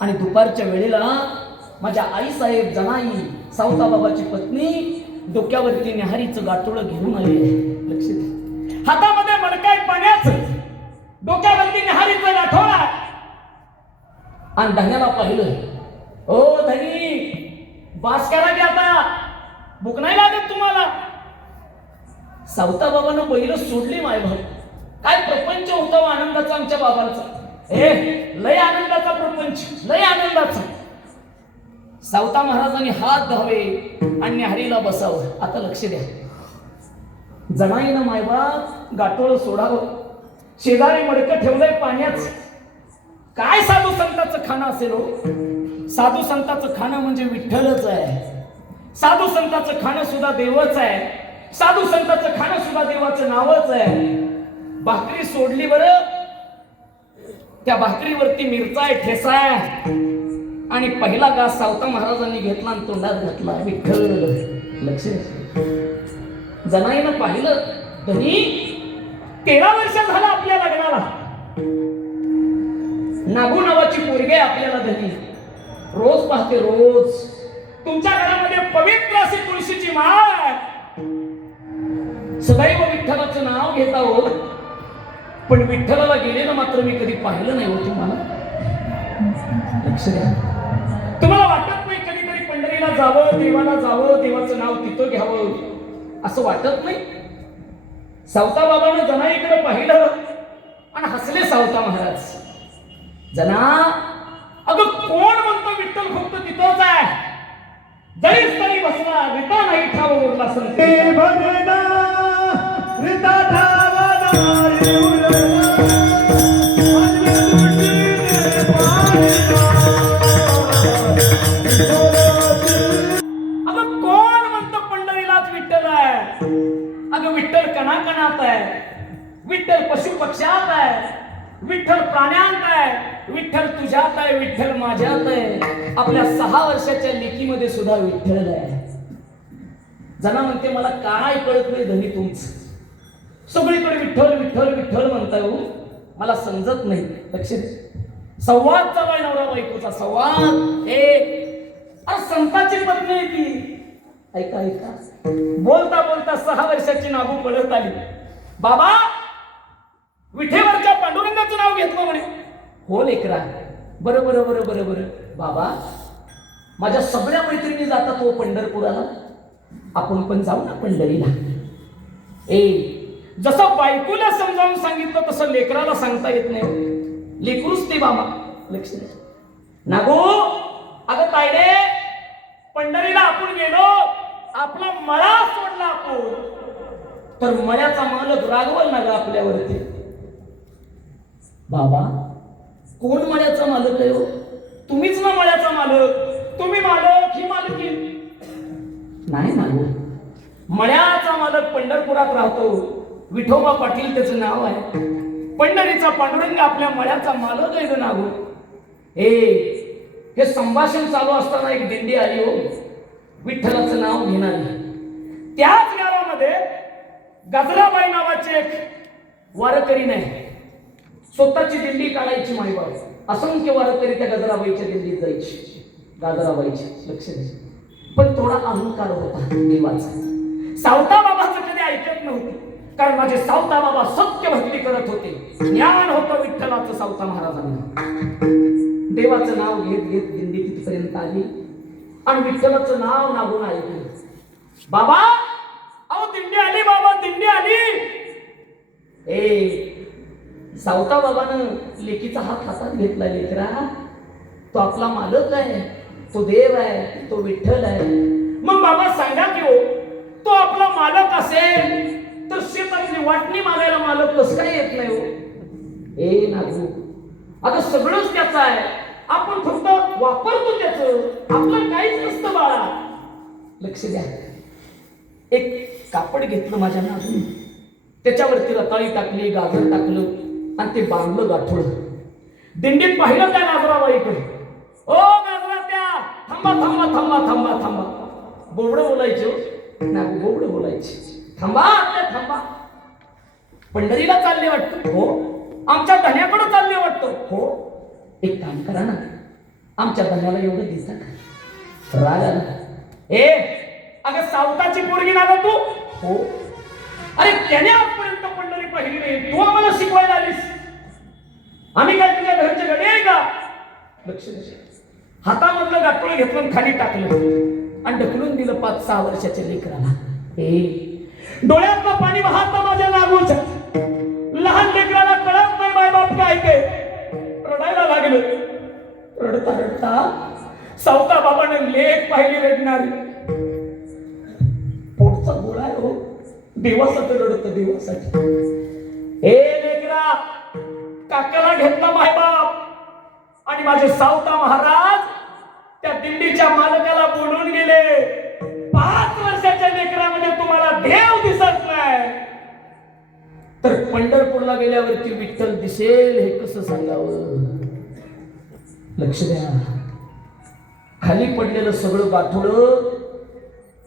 आणि दुपारच्या वेळेला माझ्या आईसाहेब जनाई सावताबाबाची पत्नी डोक्यावरती निहारीचं गाठोडं घेऊन आली. लक्ष द्या हातामध्ये मडकाय पाण्याचं डोक्यावरती निहारीचं गाठोडा आणि धन्याला पाहिलं. ओ धनी बास करा की आता. भूक नाही लागत तुम्हाला. सावताबाबानं पहिलं सोडली माय भाऊ काय प्रपंच होता आनंदाचा आमच्या बाबांचा. हे लय आनंदाचा प्रपंच लय आनंदाचा. सावता महाराजांनी हात धावे आणि हरीला बसावं. आता लक्ष द्या. जनाईनं मायबाप गाठोळ सोडावं. शेजारी मडकं ठेवलंय पाण्याच काय साधू संताचं खाणं असेल हो? साधू संताचं खाणं म्हणजे विठ्ठलच आहे. साधू संताचं खाणं सुद्धा देवच आहे. साधू संताचं खाणं सुद्धा देवाचं नावच आहे. भाकरी सोडली बरं त्या भाकरीवरती मिरचा आहे ठेसा आहे. आणि पहिला घास सावता महाराजांनी घेतला आणि तोंडात घातला. विठ्ठल लक्ष जनाईनं पाहिलं धनी तेरा वर्ष झालं आपल्या लग्नाला. नागू नावाची पोरगी आपल्याला धनी. रोज पाहते रोज. तुमच्या घरामध्ये पवित्र अशी तुळशीची माळ. सदैव विठ्ठलाचं नाव घेता हो पण विठ्ठलाला गेलेलं मात्र मी कधी पाहिलं नाही हो तुम्हाला लक्ष द्या. तुम्हाला वाटत नाही कधीतरी पंढरीला जावं देवाला जावं देवाचं नाव तिथं घ्यावं? असं वाटत नाही. सावता बाबानं जनाईकडे पाहिलं आणि हसले सावता महाराज. जना अगं कोण म्हणतो विठ्ठल फक्त तिथंच आहे? जरीच तरी बसला रिता नाही ठाव उरला संत विठ्ठल तुझ्यात आहे विठ्ठल माझ्यात आहे. आपल्या सहा वर्षाच्या लेकीमध्ये सुद्धा विठ्ठल आहे. जना म्हणते मला काय कळत नाही धनी तुमच. सगळीकडे विठ्ठल विठ्ठल विठ्ठल म्हणताय येऊ मला समजत नाही. लक्ष संवाद चालू आहे नवरा बायकोचा संवाद. हे अरे संताची पत्नी आहे ती. ऐका ऐका. बोलता बोलता सहा वर्षाची नागू पळत आली. बाबा विठेवरच्या पांडुरंगाचं नाव घेतलं म्हणे. हो लेकरा बरं बरं बरं बरं बरं. बाबा माझ्या सगळ्या मैत्रिणी जातात हो पंढरपुराला. आपण पण जाऊ ना पंढरीला. ए जसं बायकोला समजावून सांगितलं तसं लेकराला सांगता येत नाही. लेकरूच ते बाबा. लक्ष ना नागो अगं तायडे पंढरीला आपण गेलो. आपला मळा सोडला आपण. तर मळ्याचा मालक रागवल ना ग आपल्यावरती. बाबा कोण मळ्याचा मालक आहे हो? तुम्हीच ना मळ्याचा मालक. तुम्ही मालक ही मालकी. नाही मालक. मळ्याचा मालक पंढरपुरात राहतो. विठोबा पाटील त्याचं नाव आहे. पंढरीचा पांडुरंग आपल्या मळ्याचा मालक आहे ग नागो हे हे संभाषण चालू असताना एक दिंडी आली हो. विठ्ठलाचं नाव घेणार. त्याच गावामध्ये गजराबाई नावाचे एक वारकरी नाही. स्वतःची दिंडी काढायची माईबाप असंख्य वारकरी त्या गजराबाईच्या दिंडीत जायची. गाजराबाईची लक्ष द्यायचे पण थोडा अहंकार होता देवाचा सावता बाबाचं कधी ऐकत नव्हते. कारण माझे सावता बाबा सत्य भक्ती करत होते. ज्ञान होतं विठ्ठलाचं सावता महाराजांना. देवाचं नाव घेत घेत दिंडी तिथपर्यंत आली. आणि विठ्ठलाचं नाव नागून ऐकलं. बाबा अहो दिंडी आली बाबा दिंडी आली. ए सावता बाबानं लेकीचा हात हातात घेतला लेकरा. तो आपला मालक आहे तो देव आहे तो विठ्ठल आहे. मग बाबा सांगा की हो तो आपला मालक असेल तर शेतातली वाटणी मागायला मालक कसं काय येत नाही हो? ए नागू आता सगळंच त्याचं आहे. आपण फक्त वापरतो त्याचं. आपलं काहीच नसतं बाळा. लक्ष द्या. एक कापड घेतलं माझ्या नागून. त्याच्यावरती रताळी टाकली गाजर टाकलं. आणि ते बांधलं गाठोडं दिंडीत पाहिलं त्या गाजराबाईकडे ओ गाजरा त्या थांबा थांबा थांबा थांबा थांबा. बोबडं बोलायचे. ना बोबड बोलायचे. थांबा त्या थांबा. पंढरीला चालले वाटतं. हो. आमच्या धन्याकडे चालले वाटतं. हो. एक काम करा ना. आमच्या धन्याला एवढं दिसा का राग आला. ए अगं सावताची पोरगी ना तू? हो. अरे त्याने आजपर्यंत पंढरी पाहिली नाही. तू आम्हाला शिकवायला आम्ही काय तुझ्या घरचे गडे आहे का लक्ष हातामधलं गाठोळ घेतलं आणि खाली टाकलं. आणि ढकलून दिलं पाच सहा वर्षाच्या लेकराला. ए. डोळ्यातलं पाणी वाहत माझ्या लागूच लहान लेकराला कळत नाही माय बाप काय ते. रडायला लागलं. रडता रडता सावता बाबाने लेख पाहिली रडणारी. पोटचा गोळा आहे हो. देवासाठी रडत देवासाठी. ए लेकरा! काकाला घेतला मायबाप. आणि माझे सावता महाराज त्या दिंडीच्या मालकाला बोलून गेले पाच वर्षाच्या लेकरामध्ये तुम्हाला देव दिसत नाही तर पंढरपूरला गेल्यावरती विठ्ठल दिसेल हे कसं सांगावं? लक्ष द्या. खाली पडलेलं सगळं गाठोडं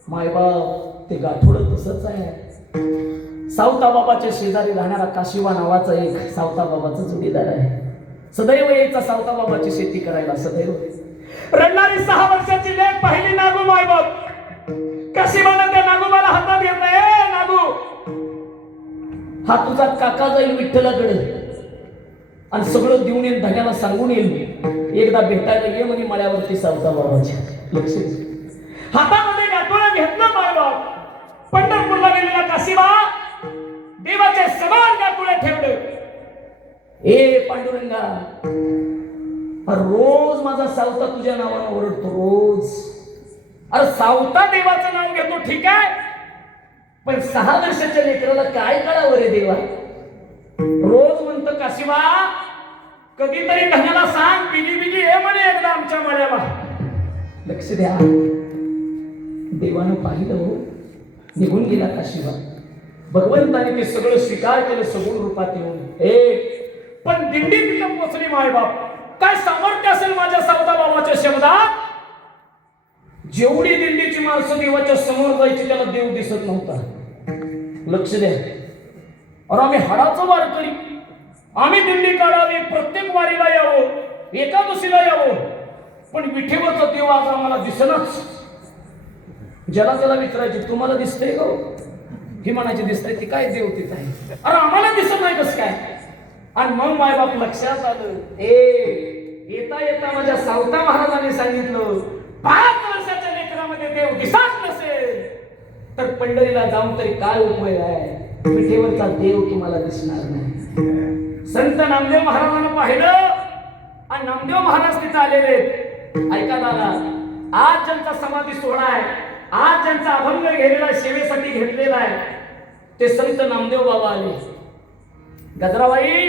मायबाप ते गाठोडं तसंच आहे. सावताबाबाच्या शेजारी राहणारा काशिवा नावाचा एक सावताबाबाचा जोडीदार आहे. सदैव यायचा सावताबाबाची शेती करायला सदैव. रडणारी सहा वर्षाची लेख पाहिली नागू मायबाप काशिवानं त्या नागोबाला हातात घेत ए नागू. हा तुझा काका जाईल विठ्ठलाकडे. आणि सगळं देऊन येईल धन्याला सांगून येईल. मी एकदा भेटायला ये म्हणे मळ्यावरती सावता बाबाच्या लक्ष हातामध्ये गाठोडं घेतलं मायबाप पंढरपूरला गेलेला काशीबा देवाचे समान गाठोडे ठेवले. ए पांडुरंगा रोज माझा सावता तुझ्या नावानं ओरडतो रोज. अरे सावता देवाचं नाव घेतो ठीक आहे? पण सहा वर्षाच्या लेकराला काय कळावं रे देवा? रोज म्हणतो काशिवा कधीतरी धन्याला सांग बिगी बिगी हे म्हणे एकदा आमच्या मळ्याला. लक्ष द्या. देवानं पाहिलं हो. निघून गेला काशिवा भगवंताने ते सगळं स्वीकार केलं सगुण रूपात येऊन. ए पण दिंडी तिथं पोचली मायबाप. काय सामर्थ्य असेल माझ्या सावता बाबाच्या शब्दात? जेवढी दिंडीची माणसं देवाच्या समोर जायची त्याला देव दिसत नव्हता. लक्ष द्या. अरे आम्ही हाडाचं वारकरी आम्ही दिंडी काढावी प्रत्येक वारीला यावं एकादशीला यावं. पण विठेवरचा देव आज आम्हाला दिसनाच. ज्याला त्याला विचारायचे तुम्हाला दिसतंय का हो? ही म्हणायची दिसते ती काय देवतीच आहे? अरे आम्हाला दिसत नाही कसं काय? आणि मग मायबाप लक्षात आलं. ए येता येता माझ्या सावता महाराजांनी सांगितलं पाच वर्षाच्या लेकरामध्ये देव दिसत नसेल. तर पंढरीला जाऊन तरी काय उपयोग आहे? पिठेवरचा देव तुम्हाला दिसणार नाही. संत नामदेव महाराजांना पाहिलं आणि नामदेव महाराज तिथे आलेले ऐका दादा आज ज्यांचा समाधी सोहळा आहे आज ज्यांचा अभंग घेतलेला सेवेसाठी घेतलेला आहे ते संत नामदेव बाबा आले. गजराबाई